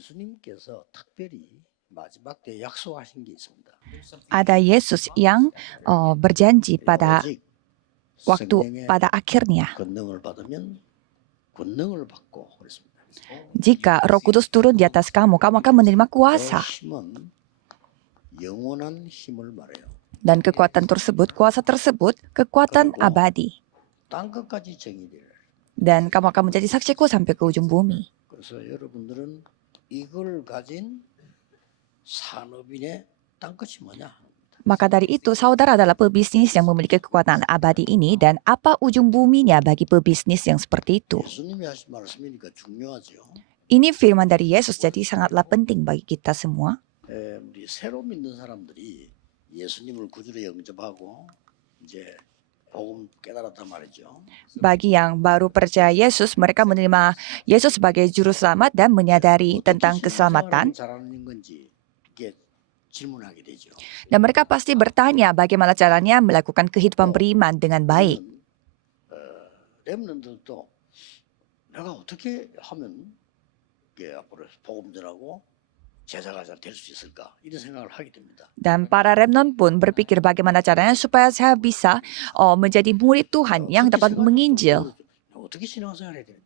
예수님께서 특별히 마지막 때 약속하신 게 있습니다. Ada Yesus yang berjanji pada 오직 waktu 성령의 pada akhirnya, 권능을 받으면 권능을 받고 그랬습니다. jika Roh Kudus turun di atas kamu, kamu akan menerima 그 kuasa. 힘은 영원한 힘을 말해요. Dan kekuatan tersebut, kuasa tersebut, kekuatan abadi. 땅 끝까지 정의를. Dan kamu akan menjadi saksiku sampai ke ujung bumi. 그래서 여러분들은 이걸 가진 산업인의 땅끝이 뭐냐? Maka dari itu, saudara adalah pebisnis yang memiliki kekuatan abadi ini, dan apa ujung buminya bagi pebisnis yang seperti itu? 예수님이 하신 말씀이니까 중요하죠. Ini firman dari Yesus, jadi sangatlah penting bagi kita semua. 우리 새로 믿는 사람들이 예수님을 구주로 영접하고 이제 복음 깨달았단 말이죠. Bagi yang baru percaya Yesus, mereka menerima Yesus sebagai juru selamat dan menyadari tentang keselamatan. 잘하는 건지 이게 질문하게 되죠. Dan mereka pasti bertanya bagaimana caranya melakukan kehidupan beriman dengan baik. 렘넌트도 내가 어떻게 하면 이게 앞으로 복음 전하고 제자가 잘 될 수 있을까 이런 생각을 하게 됩니다. Dan para remnant pun berpikir bagaimana caranya supaya saya bisa menjadi murid Tuhan yang dapat menginjil. 어떻게 신앙생활 해야 되느냐?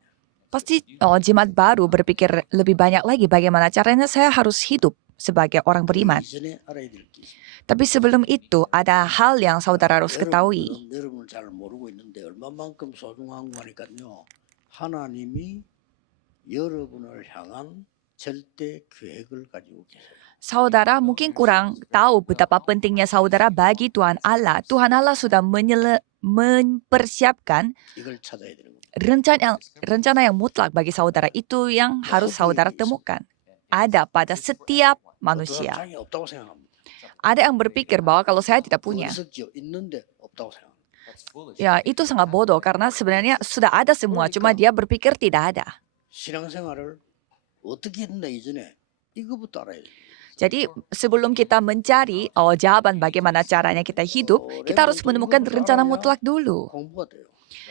Pasti jemaat baru berpikir lebih banyak lagi bagaimana caranya saya harus hidup sebagai orang beriman. 이전에 알아야 될 게 있습니다. Tapi sebelum itu ada hal yang saudara harus ketahui. 여러분을 잘 모르고 있는데 얼마만큼 소중한 거니까요. 하나님이 여러분을 향한 절대 계획을 가지고 계세요. Saudara mungkin kurang tahu betapa pentingnya saudara bagi Tuhan Allah. Tuhan Allah sudah mempersiapkan 이걸 찾아야 되는 겁니다. rencana yang mutlak bagi saudara. Itu yang harus saudara temukan. Ada pada setiap manusia. 장이 없다고 생각합니다. Ada yang berpikir bahwa kalau saya tidak punya, 있었죠. 있는데 없다고 생각합니다. ya itu sangat bodoh karena sebenarnya sudah ada semua, cuma dia berpikir tidak ada. 신앙생활을 어떻게 했나 이전에 이거부터 알아야 돼요. Jadi sebelum kita mencari jawaban bagaimana caranya kita hidup, kita harus menemukan rencana mutlak dulu. 공부가 돼요.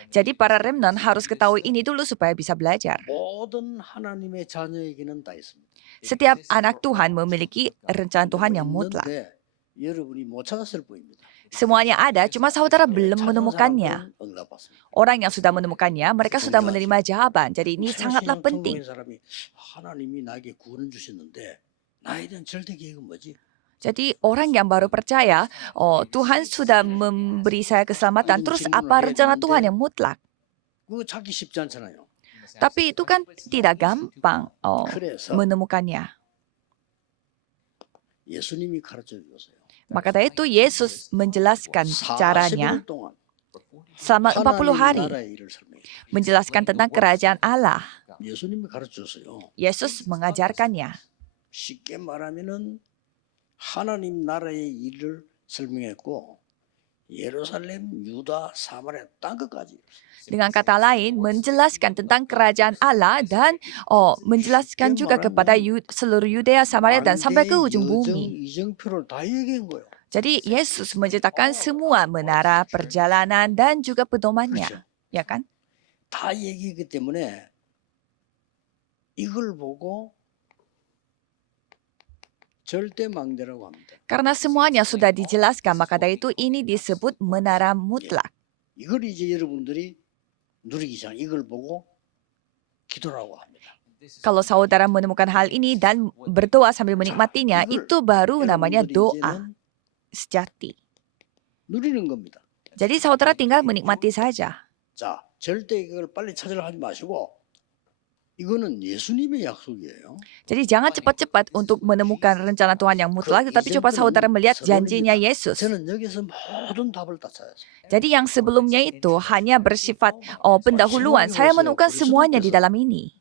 Jadi para remnant harus ketahui ini dulu supaya bisa belajar. 모든 하나님의 자녀에게는 다 있습니다. Setiap anak Tuhan memiliki rencana Tuhan yang mutlak. 있는데 여러분이 못 찾았을 뿐입니다. Semuanya ada, cuma saudara belum 찾은 menemukannya. 사람은 응답받습니다. Orang yang sudah menemukannya, mereka sudah menerima jawaban. Jadi ini sangatlah penting. 사람이 하나님이 나에게 구원을 주셨는데 나에 대한 절대 계획은 뭐지? Jadi orang yang baru percaya, Tuhan sudah memberi saya keselamatan, terus apa rencana Tuhan yang mutlak? 그거 찾기 쉽지 않잖아요. Tapi itu kan tidak gampang 그래서 menemukannya. 예수님이 가르쳐 주셨어요. Maka dari itu Yesus menjelaskan caranya 40일 동안 selama 40 hari, 나라의 일을 설명해요. menjelaskan tentang kerajaan Allah. 예수님이 가르쳐 줬어요. Yesus mengajarkannya. 쉽게 말하면은 하나님 나라의 일을 설명했고 예루살렘, 유다, 사마리아 땅 끝까지. Dengan kata lain, menjelaskan tentang kerajaan Allah dan menjelaskan juga kepada seluruh Yudea, Samaria dan sampai ke ujung bumi. 이정표를 다 얘기한 거예요. Jadi Yesus menceritakan semua menara, perjalanan dan juga pedomannya, 그렇죠. ya kan? 다 얘기했기 때문에 이걸 보고 절대 망대라고 합니다. Karena semuanya sudah dijelaskan, maka dari itu ini disebut menara mutlak. 이걸 이제 여러분들이 누리기 전 이걸 보고 기도라고 합니다. Kalau saudara menemukan hal ini dan berdoa sambil menikmatinya, itu baru namanya 여러분들이 doa 이제는 sejati. 누리는 겁니다. Jadi saudara tinggal menikmati saja. 자, 절대 이걸 빨리 찾으려 하지 마시고 이거는 예수님의 약속이에요. Jadi jangan cepat-cepat untuk menemukan rencana Tuhan yang mutlak, tetapi coba saudara melihat janjinya Yesus. 저는 여기서 모든 답을 다 찾았어요. Jadi yang sebelumnya itu hanya bersifat pendahuluan. Saya menemukan semuanya di dalam ini.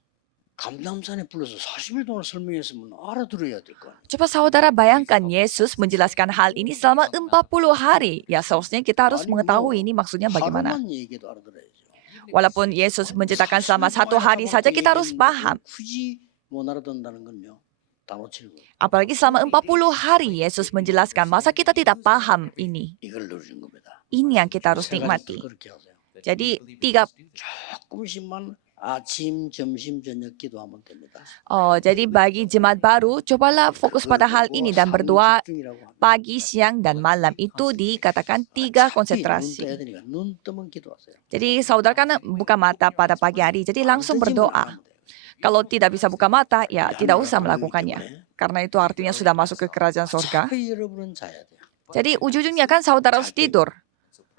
감남산에 불러서 40일 동안 설명했으면 알아들어야 될 거 아니에요. Coba saudara bayangkan Yesus menjelaskan hal ini selama 40 hari. Ya seharusnya kita harus mengetahui ini maksudnya bagaimana. 하루만 얘기도 알아들어야죠. Walaupun Yesus menceritakan selama 1 hari saja, kita harus paham. 굳이 못 알아듣는다는 건요. 다 놓치는 거예요. Apalagi selama 40 hari Yesus menjelaskan, masa kita tidak paham ini? 이걸 누리는 겁니다. Ini yang kita harus 세 가지 nikmati. 그렇게 하세요. Jadi 3 조금씩만 아침, 점심, 저녁 기도하면 됩니다. Jadi bagi jemaat baru, cobalah fokus pada hal ini dan berdoa 삼집중이라고 합니다. pagi, siang, dan malam. Itu dikatakan 3 눈 떠야 konsentrasi. 되니까 눈 뜨면 기도하세요. Jadi saudara kan buka mata pada pagi hari, jadi langsung 뜨지만 berdoa. 않으면 돼요. Kalau tidak bisa buka mata, ya tidak usah 하나님 melakukannya. 때문에 Karena itu artinya sudah masuk ke kerajaan surga. 어차피 여러분은 자야 돼요. Jadi ujung-ujungnya kan saudara harus tidur.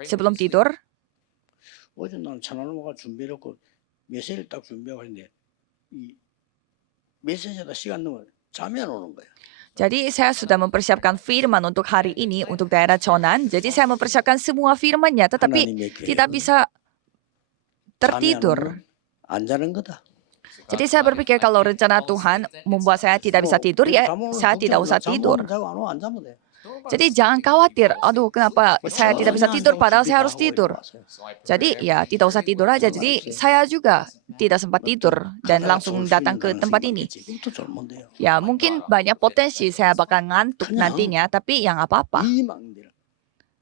Sebelum tidur, 어제 난 천안호가 준비해놓고 메시지를 딱 준비하고 했는데 이 메시지가 시간 넘어 잠이 안 오는 거예요. jadi saya sudah mempersiapkan firman untuk hari ini untuk daerah Chonan. Jadi saya mempersiapkan semua firmannya, tetapi 하나님의 tidak 계획은 bisa 잠이 안 tertidur. 오면 안 자는 거다. Jadi saya berpikir kalau rencana Tuhan membuat saya tidak bisa tidur, ya saya tidak usah tidur. 자고 안 오면 안 자면 돼. Jadi jangan khawatir, aduh kenapa saya tidak bisa tidur padahal saya harus tidur. Jadi ya tidak usah tidur aja. Jadi saya juga tidak sempat tidur dan langsung datang ke tempat ini. 지금부터 졸면 돼요. Ya mungkin banyak potensi saya bakal ngantuk nantinya, tapi yang apa-apa. 이 망대를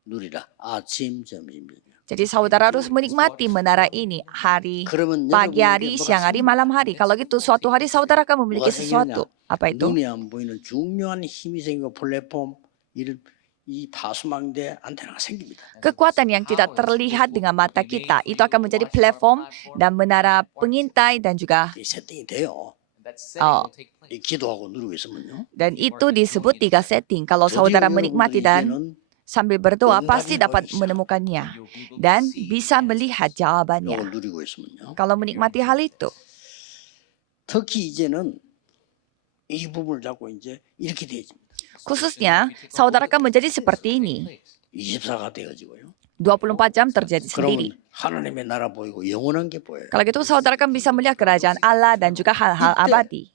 누리라. 아침, 점심, 저녁. Jadi saudara harus menikmati menara ini hari, 그러면 pagi hari, 여러분에게 siang hari, malam hari. Kalau gitu suatu hari saudara akan memiliki sesuatu. Apa itu? 눈에 안 보이는 중요한 힘이 생기고 플랫폼 이런 이 다수망대 안테나가 생깁니다. Kekuatan yang tidak terlihat dengan mata kita itu akan menjadi platform dan menara pengintai dan juga 이 세팅이 돼요. 이 기도하고 누르고 있으면요. dan itu disebut 3 setting. Kalau saudara menikmati dan sambil berdoa pasti dapat menemukannya dan bisa melihat jawabannya. 이걸 누리고 있으면요. Kalau menikmati hal itu. 특히 이제는 이 부분을 잡고 이제 이렇게 되어집니다. Khususnya saudara akan menjadi seperti ini. 24가 되어지고요. 24 jam terjadi sendiri. 그러면 하나님의 나라 보이고 영원한 게 보여요. Kalau gitu saudara akan bisa melihat kerajaan Allah dan juga hal-hal abadi.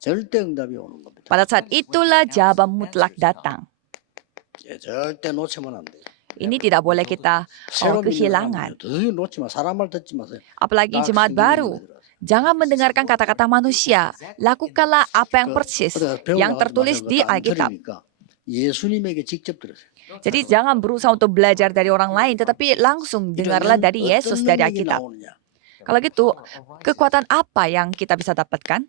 절대 응답이 오는 겁니다. Pada saat itulah jawaban mutlak datang. 예, 절대 놓치면 안 돼요. Ini tidak boleh kita kehilangan. 도저히 놓지 마. 사람 말 듣지 마세요. Apalagi jemaat baru. Jangan mendengarkan kata-kata manusia. Lakukanlah apa yang persis yang tertulis di Alkitab. 예수님에게 직접 들으세요. Jadi jangan berusaha untuk belajar dari orang lain, tetapi langsung dengarlah dari Yesus dari Alkitab. Kalau gitu, kekuatan apa yang kita bisa dapatkan?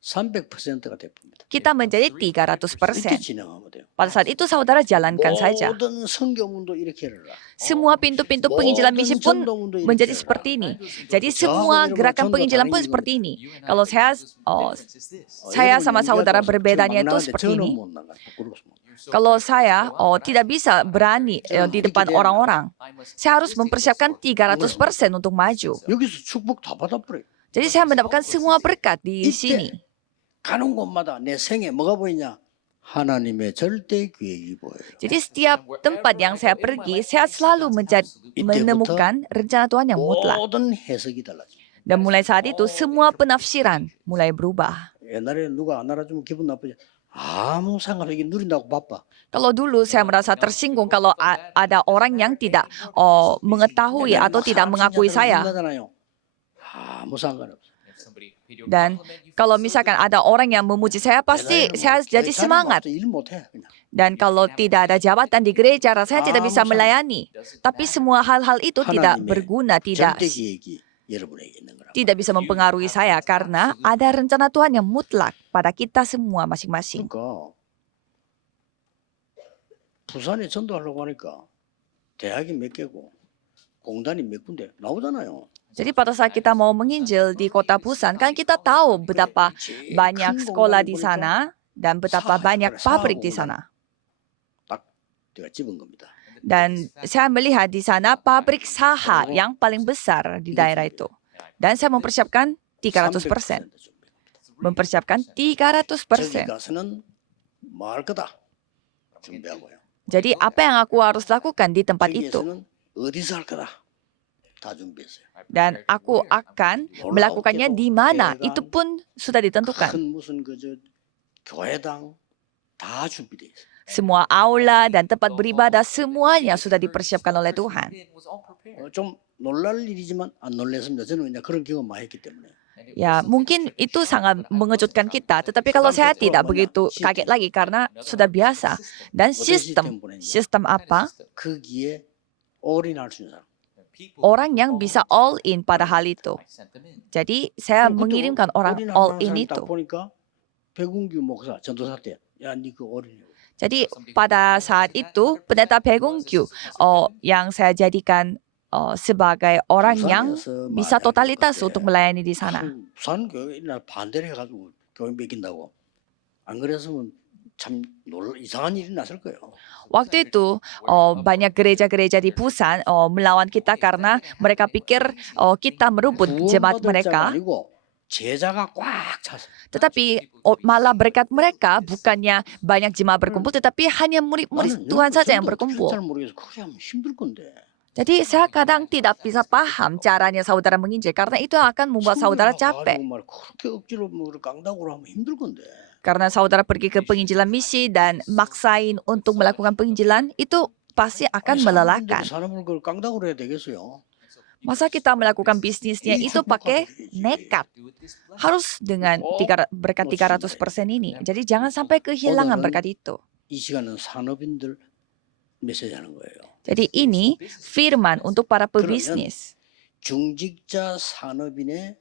300%가 됩니다. Kita menjadi 이렇게 300%. 진행하면 돼요. Pada saat itu saudara jalankan saja. 모든 성교문도 이렇게 해라. Semua pintu-pintu penginjilan misi pun menjadi seperti ini. Jadi semua gerakan penginjilan pun seperti ini. Kalau saya sama saudara berbedanya itu seperti ini. Kalau saya tidak bisa berani di depan orang-orang, saya harus mempersiapkan 300% untuk maju. 여기서 축복 다 받아버려요. Jadi saya mendapatkan semua berkat di sini. 가는 곳마다 내 생에 뭐가 보이냐? 하나님의 절대 계획이 보여요. Jadi setiap tempat yang saya pergi, saya selalu menemukan rencana Tuhan yang mutlak. 모든 해석이 달라져요. Dan mulai saat itu semua penafsiran mulai berubah. 옛날에 누가 안 알아주면 기분 나쁘지. 아무 상관없이 누린다고 바빠. Kalau dulu saya merasa tersinggung kalau ada orang yang tidak mengetahui atau tidak mengakui saya. 아무 상관없어. Dan kalau misalkan ada orang yang memuji saya, pasti saya jadi semangat. 일 못해 그냥. Dan kalau tidak ada jabatan di gereja, rasanya tidak bisa melayani. Tapi semua hal-hal itu tidak berguna, 절대 계획이 여러분에게 있는 거라고. tidak bisa mempengaruhi saya karena ada rencana Tuhan yang mutlak pada kita semua masing-masing. 그러니까 부산에 전도하려고 하니까 대학이 몇 개고 공단이 몇 군데 나오잖아요. Jadi pada saat kita mau menginjil di kota Busan, kan kita tahu betapa banyak sekolah di sana dan betapa banyak pabrik di sana. 딱 제가 집은 겁니다. Dan saya melihat di sana pabrik saha yang paling besar di daerah itu. Dan saya mempersiapkan 300%. Mempersiapkan 300%. 가서는 뭐 할 거다 준비하고요. Jadi apa yang aku harus lakukan di tempat itu? 저기에서는 어디서 할 거다 다 준비했어요. Dan aku akan melakukannya di mana? Itu pun sudah ditentukan. 큰 무슨 그저 교회당 다 준비돼 있어요. Semua aula dan tempat beribadah semuanya sudah dipersiapkan oleh Tuhan. 좀 놀랄 일이지만 안 놀랐습니다. 저는 그냥 그런 경험 많이 했기 때문에. Ya, mungkin itu sangat mengejutkan kita. Tetapi kalau saya tidak begitu kaget lagi karena sudah biasa. Dan sistem apa? 거기에 올인할 수 있는 사람. orang yang bisa all in pada hal itu. Jadi saya mengirimkan orang all in itu. 보니까 백운규 목사 전도사 때, 야, 니 그 어린이. Jadi pada saat itu pendeta Baekongkyu yang saya jadikan sebagai orang yang bisa totalitas untuk melayani di sana. 부산 교회 이날 반대를 해가지고 교회 맡긴다고. 안 그랬으면 참 이상한 일이 났을 거예요. Waktu itu banyak gereja-gereja di Busan melawan kita karena mereka pikir kita merebut jemaat mereka. 제자가 꽉 찼어요. Tetapi malah berkat mereka bukannya banyak jemaat berkumpul, tetapi hanya murid-murid Tuhan saja yang berkumpul. 잘 모르겠어. 그렇게 하면 힘들 건데. Jadi saya kadang tidak bisa paham caranya saudara menginjil karena itu akan membuat saudara capek. 그렇게 억지로 깡다구로 하면 힘들 건데. Karena saudara pergi ke penginjilan misi dan maksain untuk melakukan penginjilan, itu pasti akan melelahkan. 사람을 그걸 깡다구로 해야 되겠어요. Masa kita melakukan bisnisnya itu pakai nekat? Harus dengan berkat 300% ini. Jadi jangan sampai kehilangan berkat itu. 이 시간은 산업인들 메시지 하는 거예요. Jadi ini firman untuk para pebisnis. 중직자 산업인의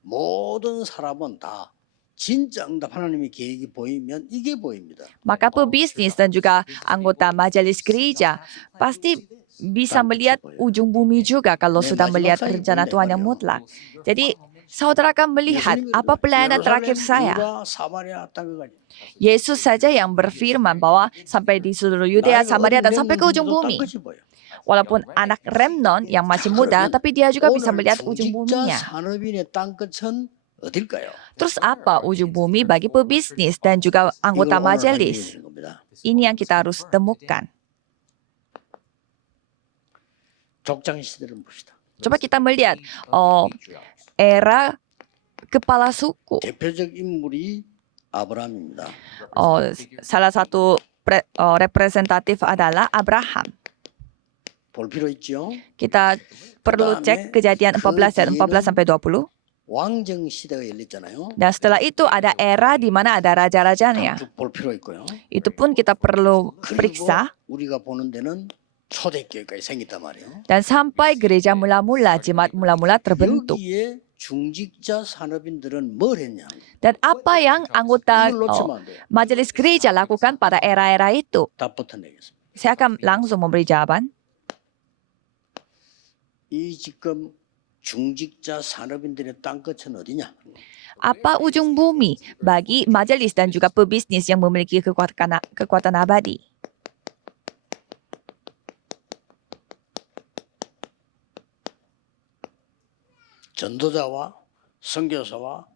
모든 사람은 다 진짜 응답 하나님의 계획이 보이면 이게 보입니다. Maka pebisnis dan juga anggota majelis gereja pasti bisa melihat ujung bumi juga kalau sudah melihat rencana Tuhan yang mutlak. Jadi saudara akan melihat apa pelayanan terakhir saya. Yesus saja yang berfirman bahwa sampai di seluruh Yudea, Samaria, dan sampai ke ujung bumi. Walaupun anak remnon yang masih muda, tapi dia juga bisa melihat ujung buminya. Terus apa ujung bumi bagi pebisnis dan juga anggota majelis? Ini yang kita harus temukan. Coba kita melihat era kepala suku. Salah satu representatif adalah Abraham. Kita perlu cek Kejadian 14 ayat 14 sampai 20. Dan setelah itu ada era di mana ada raja-rajanya. Itu pun kita perlu periksa. Dan sampai gereja mula-mula, jemaat mula-mula terbentuk. Dan apa yang anggota majelis gereja lakukan pada era-era itu? Saya akan langsung memberi jawaban. Apa ujung bumi bagi majelis dan juga pebisnis yang memiliki kekuatan abadi? 전도자와 선교사와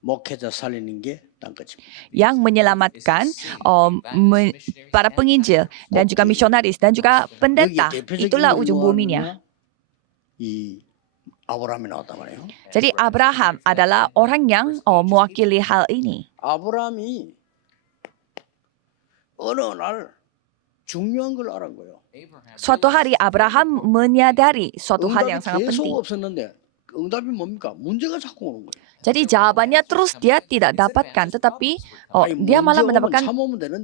목회자 살리는 게 땅끝입니다. Yang menyelamatkan para penginjil dan juga misionaris dan juga pendeta, itulah ujung buminya. Jadi Abraham adalah orang yang mewakili hal ini. 아브라함이 어느 날 중요한 걸 알은 거예요. Suatu hari Abraham menyadari suatu hal yang sangat penting. 응답이 뭡니까? 문제가 자꾸 오는 거예요. Jadi jawabannya terus dia tidak dapatkan, tetapi dia malah mendapatkan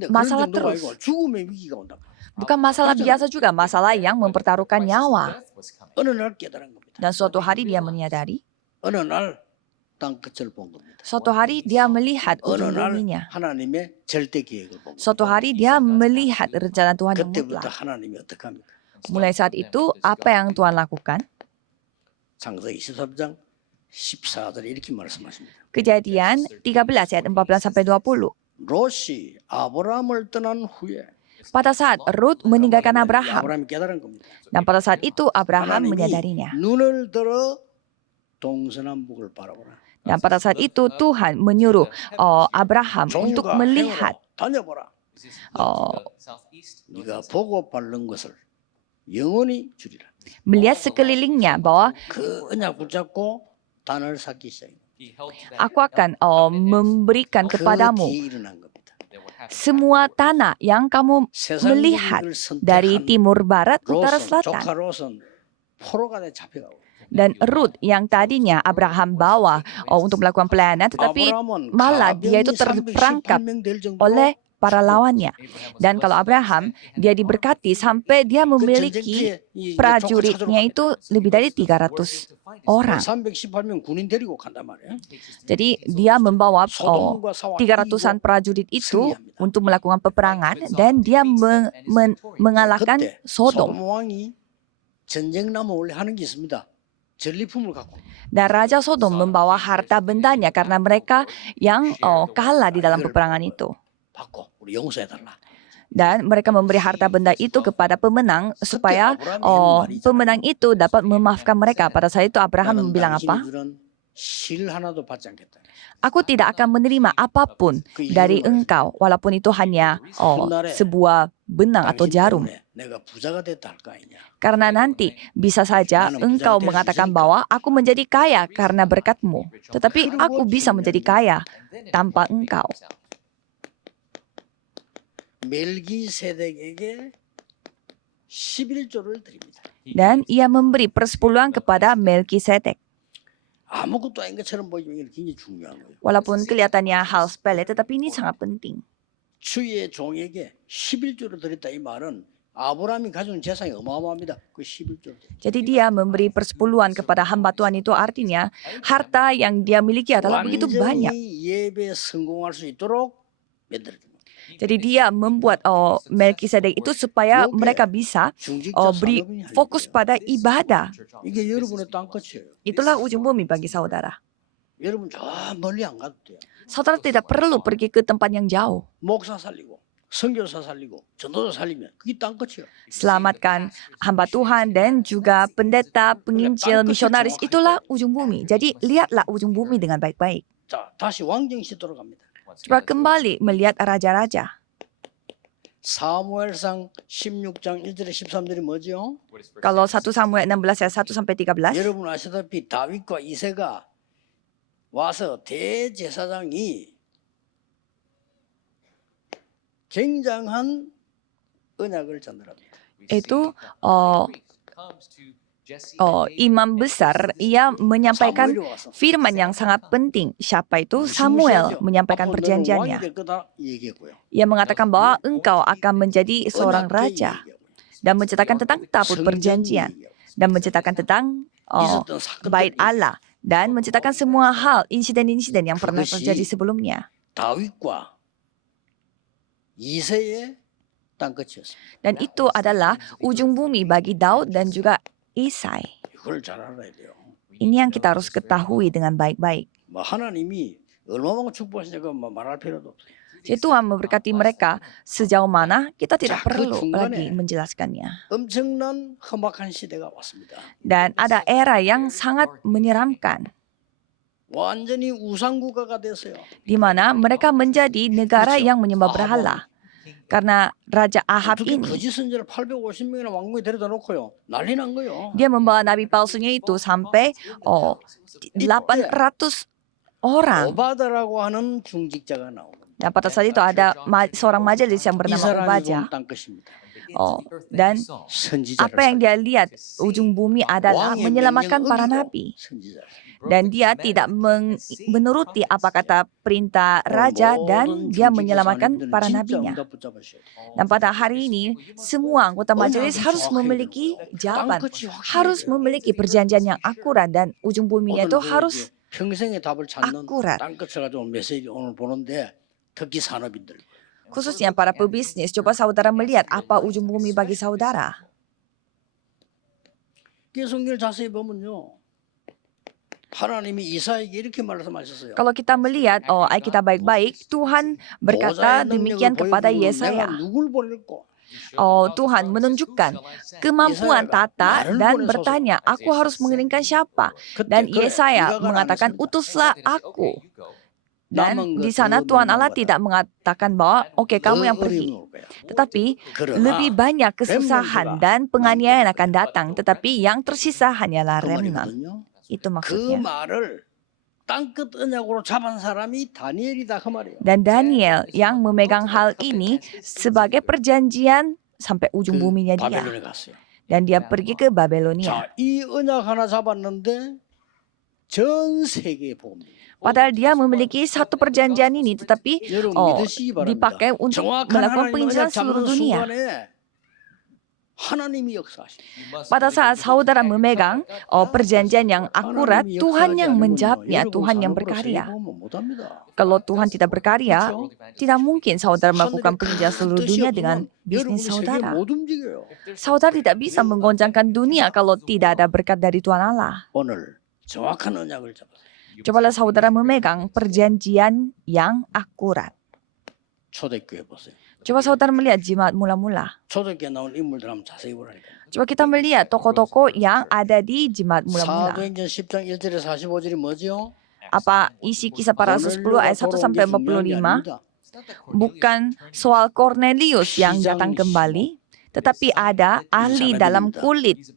masalah terus. 죽음의 위기가 온다. Bukan masalah biasa juga, masalah yang mempertaruhkan nyawa. 어느 날 깨달은 겁니다. Dan suatu hari dia menyadari. 어느 날 땅끝을 본 겁니다. Suatu hari dia melihat ujung buminya. 하나님의 절대 계획을 본 겁니다. Suatu hari dia melihat rencana Tuhan yang 그때부터 mutlak. 하나님이 어떻게 합니까? Mulai saat itu, apa yang Tuhan lakukan? 창세기 23장 14절 이렇게 말씀하십니다. Kejadian 13 ayat 14 sampai 20. 롯이 아브라함을 떠난 후에 Pada saat Rut meninggalkan Abraham, 아브라함이 깨달은 겁니다. dan pada saat itu Abraham menyadarinya. 눈을 들어 동서남북을 바라보라. Dan pada saat itu Tuhan menyuruh Abraham untuk melihat 다녀보라. 네가 보고 밟는 것을 영원히 주리라. melihat sekelilingnya bahwa 그 언약 붙잡고 단을 쌓기 시작합니다. aku akan memberikan kepadamu semua tanah yang kamu melihat dari timur, barat, utara, selatan. Dan Rut yang tadinya Abraham bawa untuk melakukan pelayanan, tetapi malah dia itu terperangkap oleh para lawannya. Dan kalau Abraham, dia diberkati sampai dia memiliki prajuritnya itu lebih dari 300 orang. 318명 군인 데리고 간단 말이에요. Jadi dia membawa 소돔과 싸워 300-an prajurit itu 승리합니다. untuk melakukan peperangan dan dia mengalahkan 그때 Sodom. 소돔 왕이 전쟁 나면 원래 하는 게 있습니다. 전리품을 갖고 Dan Raja Sodom membawa harta bendanya karena mereka yang kalah di dalam peperangan itu. 받고 우리 용서해달라. Dan mereka memberi harta benda itu kepada pemenang supaya pemenang itu dapat memaafkan mereka. Pada saat itu Abraham bilang apa? 실 하나도 받지 않겠다. Aku tidak akan menerima apapun dari engkau walaupun itu hanya sebuah benang atau jarum. 내가 부자가 됐다 할 거 아니냐. Karena nanti bisa saja engkau mengatakan bahwa aku menjadi kaya karena berkatmu. Tetapi aku bisa menjadi kaya tanpa engkau. 멜기세덱에게 11조를 드립니다. Dan ia memberi persepuluhan kepada Melkisedek. 아무것도 아닌 것처럼 보이지만 이게 굉장히 중요한 거예요. Walaupun kelihatannya hal sepele, tetapi ini sangat penting. 주의 종에게 11조를 드렸다 이 말은 아브라함이 가진 재산이 어마어마합니다. 그 11조. Jadi dia memberi persepuluhan kepada hamba Tuhan itu artinya harta yang dia miliki adalah begitu banyak. 완전히 예배에 성공할 수 있도록 만들어줍니다. Jadi dia membuat Melkisedek itu supaya mereka bisa beri fokus pada ibadah. 이게 여러분의 땅끝이에요. Itulah ujung bumi bagi saudara. 여러분 저 멀리 안 가도 돼요. Saudara tidak perlu pergi ke tempat yang jauh. 목사 살리고 선교사 살리고 전도사 살리면 그게 땅끝이에요. Selamatkan hamba Tuhan dan juga pendeta, penginjil, misionaris, itulah ujung bumi. Jadi lihatlah ujung bumi dengan baik-baik. 자, 다시 왕정시 돌아갑니다. Coba kembali melihat raja-raja. 사무엘상 16장 1절에 13절이 뭐죠? Kalau 1 Samuel 16 ayat 1-13. 여러분 아시다시피 다윗과 이새가 와서 대제사장이 굉장한 언약을 전달합니다. Itu imam besar, ia menyampaikan firman yang sangat penting. Siapa itu? Samuel menyampaikan perjanjiannya. Ia mengatakan bahwa engkau akan menjadi seorang raja dan menceritakan tentang tabut perjanjian dan menceritakan tentang bait Allah dan menceritakan semua hal, insiden-insiden yang pernah terjadi sebelumnya. 다윗과 이새의 땅끝이었습니다. Dan itu adalah ujung bumi bagi Daud dan juga Isai. 이걸 잘 알아야 돼요. Ini yang kita harus ketahui dengan baik-baik. 뭐 하나님이 얼마만큼 축복하시냐고 말할 필요도 없어요. Jadi Tuhan memberkati mereka sejauh mana kita tidak perlu lagi menjelaskannya. 엄청난 험악한 시대가 왔습니다. Dan ada era yang sangat menyeramkan, 완전히 우상국가가 됐어요. di mana mereka menjadi negara yang menyembah berhala. Karena Raja Ahab 어떻게 ini, 거짓 선지자를 850명이나 왕궁에 데려다 놓고요. 난리 난 거예요. dia membawa nabi palsunya itu sampai 800 orang. 오바다라고 하는 중직자가 나옵니다. Dan pada saat itu ada seorang majelis yang 이 bernama 사람이 Ubadya. 본 땅끝입니다. Dan 선지자를 apa yang dia lihat, ujung bumi adalah 왕의 menyelamatkan 명령 para 어기고 nabi. 선지자를. Dan dia tidak menuruti apa kata perintah raja dan dia menyelamatkan para nabinya. Dan pada hari ini, semua anggota majelis harus memiliki jawaban, harus memiliki perjanjian yang akurat dan ujung buminya itu harus 평생의 답을 찾는 akurat. 땅끝을 가지고 메시지 오늘 보는데 특히 산업인들. Khususnya para pebisnis, coba saudara melihat apa ujung bumi bagi saudara. 성경을 자세히 보면요. 하나님이 이사에게 이렇게 말씀하셨어요. Kalau kita melihat Alkitab baik-baik, Tuhan berkata demikian kepada Yesaya. 누굴 보낼까? Tuhan menunjukkan kemampuan tata dan bertanya, aku harus mengirimkan siapa? Dan Yesaya mengatakan, utuslah aku. Dan di sana Tuhan Allah tidak mengatakan bahwa oke, kamu yang pergi. Tetapi lebih banyak kesusahan dan penganiayaan akan datang. Tetapi yang tersisa hanyalah remnant. Itu 그 maksudnya. 말을 땅끝 언약으로 잡은 사람이 다니엘이다 그 말이에요. Dan Daniel yang memegang hal ini sebagai perjanjian sampai ujung buminya dia. 바벨론에 갔어요. Dan dia pergi ke Babelonia. 자, 이 언약 하나 잡았는데 전 세계에 복음이. Padahal dia memiliki satu perjanjian ini, tetapi 여러분 믿으시기 바랍니다. dipakai untuk 정확한 melakukan 하나님 penginjilan 언약 seluruh 잡는 dunia. 순간에 하나님이 역사하십니다. Pada saat saudara memegang perjanjian yang akurat, 하나님이 Tuhan yang 역사하지 않으면요, menjawabnya, 여러분 Tuhan yang 산업으로 berkarya. 세계보험은 못합니다. Kalau Tuhan tidak berkarya, tidak mungkin saudara melakukan 하늘의 penginjilan seluruh 뜻이 dunia dengan 없으면 bisnis 여러분이 세계 saudara. 못 움직여요. Saudara tidak bisa menggoncangkan dunia kalau tidak ada berkat dari Tuhan Allah. 오늘 정확한 언약을 잡으세요. Cobalah saudara memegang perjanjian yang akurat. 초대교회 보세요. Coba saudara melihat jemaat mula-mula. 초대교회 나온 인물들 한번 자세히 보라니까. Coba kita melihat tokoh-tokoh yang ada di jemaat mula-mula. 사도행전 10장 1절에서 45절이 뭐죠? Apa isi kisah para rasul 10 ayat 1 sampai 45? Bukan soal Cornelius yang datang kembali, tetapi ada ahli dalam kulit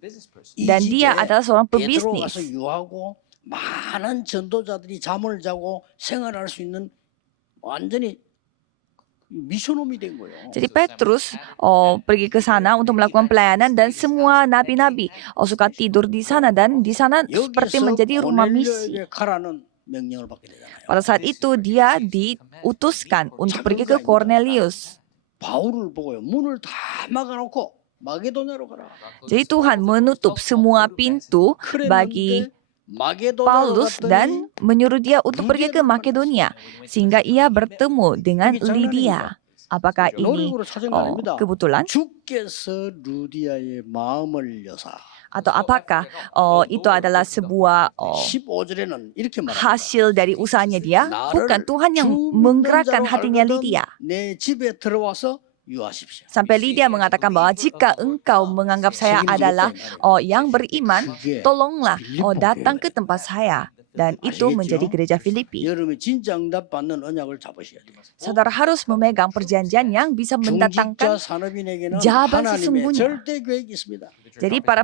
dan dia adalah seorang pebisnis. 베드로가 유하고 많은 전도자들이 잠을 자고 생활할 수 있는 완전히 미션홈이 된 거예요. Jadi Petrus pergi ke sana untuk melakukan pelayanan dan semua nabi-nabi suka tidur di sana dan di sana seperti menjadi rumah misi. 고넬료에게 가라는 명령을 받게 되잖아요. Pada saat itu dia diutuskan untuk pergi ke Cornelius. 바울을 보고요. 문을 다 막아놓고 마게도냐로 가라. Jadi Tuhan menutup semua pintu bagi Paulus dan menyuruh dia untuk pergi ke Makedonia sehingga ia bertemu dengan Lydia. Apakah ini kebetulan? 주께서 루디아의 마음을 여사. Atau apakah itu adalah sebuah 15절에는 이렇게 말합니다. hasil dari usahanya dia? Bukan, Tuhan yang menggerakkan hatinya Lydia. 내 집에 들어와서 유하십시오. Sampai Lydia mengatakan bahwa jika engkau menganggap saya adalah yang beriman, tolonglah datang ke tempat saya. Dan itu menjadi gereja Filipi. 여러분이 진짜 응답받는 언약을 잡으셔야 돼요. Saudara harus memegang perjanjian yang bisa mendatangkan 중직자 산업인에게는 jawaban 하나님의 sesungguhnya. 절대 계획이 있습니다. Jadi para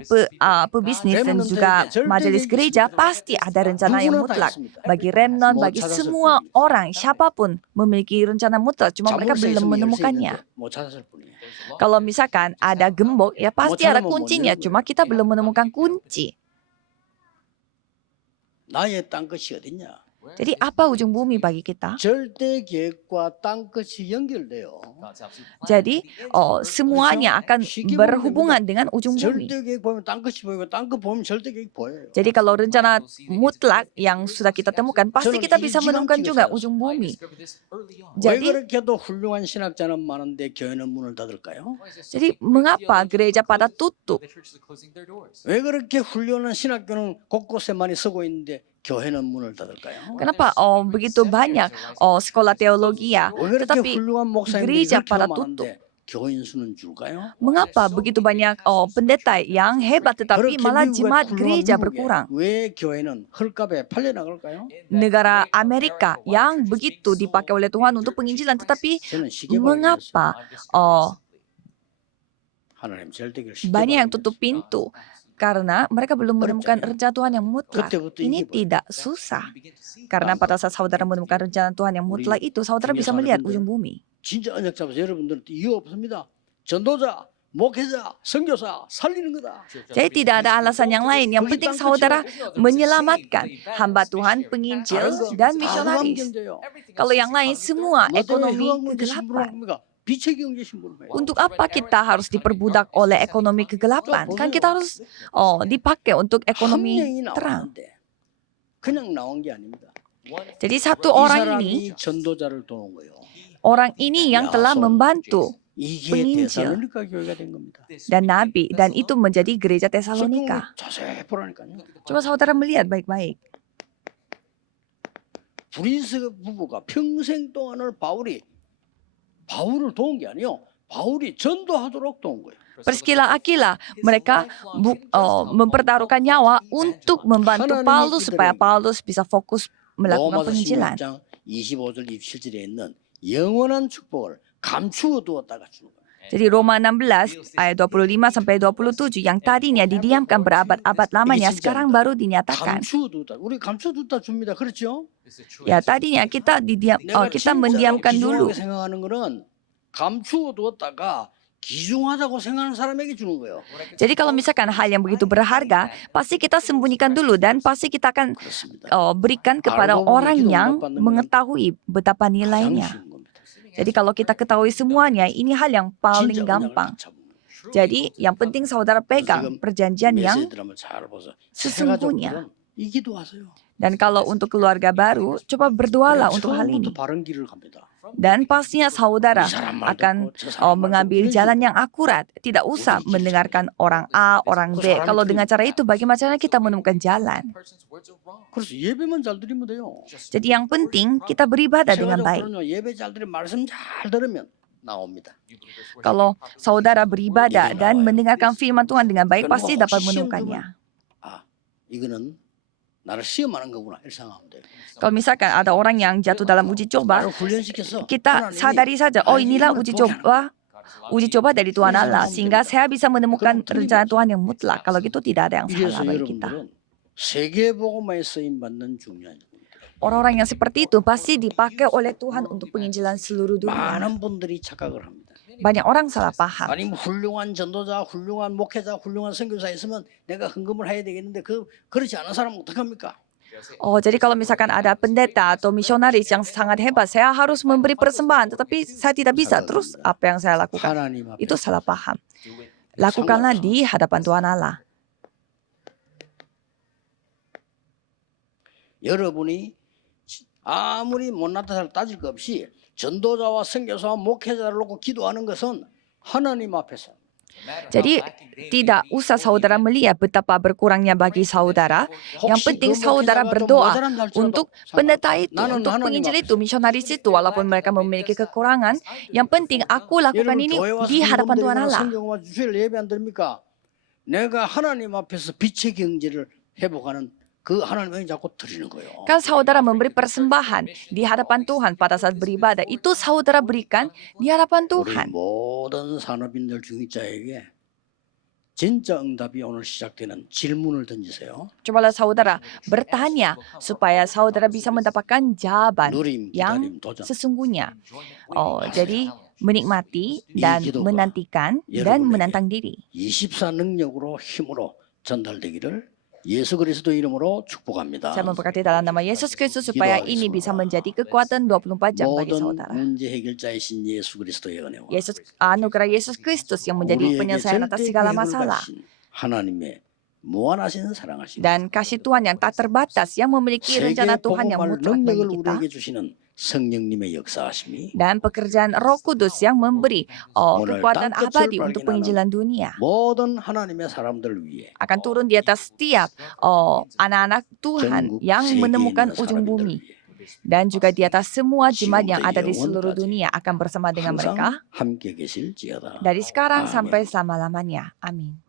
pebisnis dan juga majelis gereja pasti ada rencana yang mutlak. Bagi remnant, bagi semua orang, siapapun memiliki rencana mutlak, cuma mereka belum menemukannya. 못 찾았을 뿐이에요. Kalau misalkan ada gembok, ya pasti ada kuncinya, cuma kita belum menemukan kunci. 나의 땅끝이 어딨냐? Jadi apa ujung bumi bagi kita? 절대 계획과 땅끝이 연결돼요. Jadi semuanya akan berhubungan dengan ujung bumi. 절대 계획 보면 땅끝이 보이고 땅끝 보면 절대 계획 보여요. Jadi kalau rencana mutlak yang sudah kita temukan, pasti kita bisa menemukan juga ujung bumi. 왜 Jadi, 그렇게도 훌륭한 신학자는 많은데 교회는 문을 닫을까요? jadi mengapa gereja pada tutup? 왜 그렇게 훌륭한 신학교는 곳곳에 많이 쓰고 있는데 교회는 문을 닫을까요? Kenapa begitu banyak sekolah teologi ya, 왜 그렇게 tetapi 훌륭한 목사님들이 gereja 그렇게 pada 많은데 교인 수는 줄까요? mengapa begitu banyak pendeta yang hebat tetapi 그렇게 malah 미국의 jemaat 훌륭한 gereja 미국에 berkurang? 왜 교회는 헐값에 팔려나갈까요? Negara Amerika yang begitu dipakai oleh Tuhan untuk penginjilan, tetapi 저는 시계방에 mengapa 하나님 절대를 banyak yang tutup pintu? Karena mereka belum menemukan rencana Tuhan yang mutlak. Ini tidak susah. Karena pada saat saudara menemukan rencana Tuhan yang mutlak itu, saudara bisa melihat ujung bumi. 진짜 언약 잡아서 여러분들은 이유 없습니다. 전도자, 목회자, 선교사 살리는 거다. Jadi tidak ada alasan yang lain. Yang penting saudara menyelamatkan hamba Tuhan, penginjil, dan misionaris. Kalau yang lain semua ekonomi kegelapan. 빛의 경제 신분을 해요. Untuk apa kita harus diperbudak oleh ekonomi kegelapan? Kan kita harus dipakai untuk ekonomi 한 명이 terang. 나왔는데 그냥 나온 게 아닙니다. Jadi satu 이 orang ini, 사람이 전도자를 도운 거예요. orang ini yang telah membantu 이게 penginjil 데살로니가 교회가 된 겁니다. dan nabi, dan itu menjadi gereja Tesalonika. 자세히 보라니까요. Coba saudara melihat baik-baik. 브린스 부부가 평생 동안을 바울을 도운 게 아니요. 바울이 전도하도록 도운 거예요. Priscilla Aquila, mereka mempertaruhkan nyawa untuk membantu Paulus supaya Paulus bisa fokus melakukan 로마서 penginjilan. 16장 25절 27절에 있는 영원한 축복을 감추어 두었다가 주는 거예요. Jadi Roma 16 ayat 25 sampai 27 yang tadinya didiamkan berabad-abad lamanya sekarang baru dinyatakan. 감추어 두었다. 우리 감추어 두었다 줍니다. 그렇죠? Ya tadinya kita mendiamkan dulu. 생각하는 거는 감추어 두었다가 귀중하다고 생각하는 사람에게 주는 거예요. Jadi kalau misalkan hal yang begitu berharga, pasti kita sembunyikan dulu dan pasti kita akan 그렇습니다. berikan kepada 알고 보면 orang 기도 yang 응답받는 건 mengetahui betapa 가장 nilainya. 쉬운 겁니다. Jadi kalau kita ketahui semuanya, ini hal yang paling 진짜 은약을 gampang. 붙잡는 거예요. Jadi yang penting saudara pegang perjanjian yang 메시지를 한번 잘 보세요. sesungguhnya. 이 기도하세요. Dan kalau untuk keluarga baru, coba berdoalah untuk hal ini. 처음부터 바른 길을 갑니다. Dan pastinya saudara 이 사람 말 akan 듣고 저 사람 말 mengambil 듣고 jalan yang akurat. Tidak usah mendengarkan orang A, orang B. Kalau dengan cara itu, bagaimana caranya kita menemukan jalan? 그래서 예배만 잘 드리면 돼요. Jadi yang penting kita beribadah dengan 제가 baik. 그러냐 예배 잘 드리면 말씀 잘 들으면 나옵니다. Kalau saudara beribadah dan mendengarkan firman Tuhan dengan baik, pasti dapat menemukannya. 아, 이거는 나를 시험하는 거구나 이렇게 생각하면 돼요. Kalau misalkan ada orang yang jatuh dalam uji coba, 나를 훈련시켜서 kita sadari saja, oh inilah uji coba dari Tuhan Allah, sehingga saya bisa menemukan rencana Tuhan yang mutlak. Kalau gitu tidak ada yang 이래서 salah bagi kita. 여러분들은 세계복음화에 쓰임 받는 중요한 Orang-orang yang seperti itu pasti dipakai oleh Tuhan untuk penginjilan seluruh dunia. 많은 분들이 착각을 합니다. Banyak orang salah paham. 아니 훌륭한 전도자, 훌륭한 목회자, 훌륭한 선교사 있으면 내가 헌금을 해야 되겠는데 그렇지 않은 사람은 어떡합니까? Oh, jadi kalau misalkan ada pendeta atau misionaris yang sangat hebat, saya harus memberi persembahan, tetapi saya tidak bisa. Terus apa yang saya lakukan? 하나님 앞에 Itu salah paham. Lakukanlah di hadapan Tuhan Allah. 여러분이 아무리 못났다 잘 따질 것 없이 전도자와 선교사와 목회자를 놓고 기도하는 것은 하나님 앞에서 Jadi tidak usah saudara melihat betapa berkurangnya bagi saudara. Yang penting saudara berdoa untuk pendeta itu, untuk penginjil itu, misionaris itu, walaupun mereka memiliki kekurangan. Yang penting aku lakukan ini di hadapan Tuhan Allah. 주일 예배 안 드립니까? 내가 하나님 앞에서 빛의 경제를 회복하는 그 하나님을 자꾸 드리는 거예요. Kan saudara memberi persembahan di hadapan Tuhan pada saat beribadah. Itu saudara berikan di hadapan 우리 Tuhan. 모든 산업인들 중직자에게 진짜 응답이 오늘 시작되는 질문을 던지세요. Cobalah saudara bertanya supaya saudara bisa mendapatkan jawaban 누림, yang 기다림, 도전. sesungguhnya. Oh, jadi menikmati dan menantikan dan menantang diri. 24 능력으로 힘으로 전달되기를 예수 그리스도 이름으로 축복합니다. Saya memberkati dalam nama Yesus Kristus supaya ini bisa menjadi kekuatan 24 jam bagi 모든 saudara. 문제 해결자이신 예수 그리스도의 은혜와 Anugerah Yesus Kristus yang menjadi 우리에게 penyelesaian atas 절대 segala 계획을 masalah. 가진 하나님의 무한하신 사랑하심 Dan kasih Tuhan yang tak terbatas yang memiliki rencana 세계 Tuhan yang 복음화를 mutlak bagi 능력을 kita. 우리에게 주시는 성령님의 역사하심이 Dan pekerjaan Roh Kudus yang memberi kekuatan abadi untuk penginjilan dunia 모든 하나님의 사람들 위해 akan turun di atas setiap anak-anak Tuhan 전국 yang 세계에 menemukan 있는 ujung 사람들 bumi. 위해 Dan juga di atas semua jemaat yang 지금부터 ada di seluruh 영원까지 dunia akan bersama dengan mereka 항상 함께 계실지어다. dari sekarang 아멘. sampai selama-lamanya. Amin.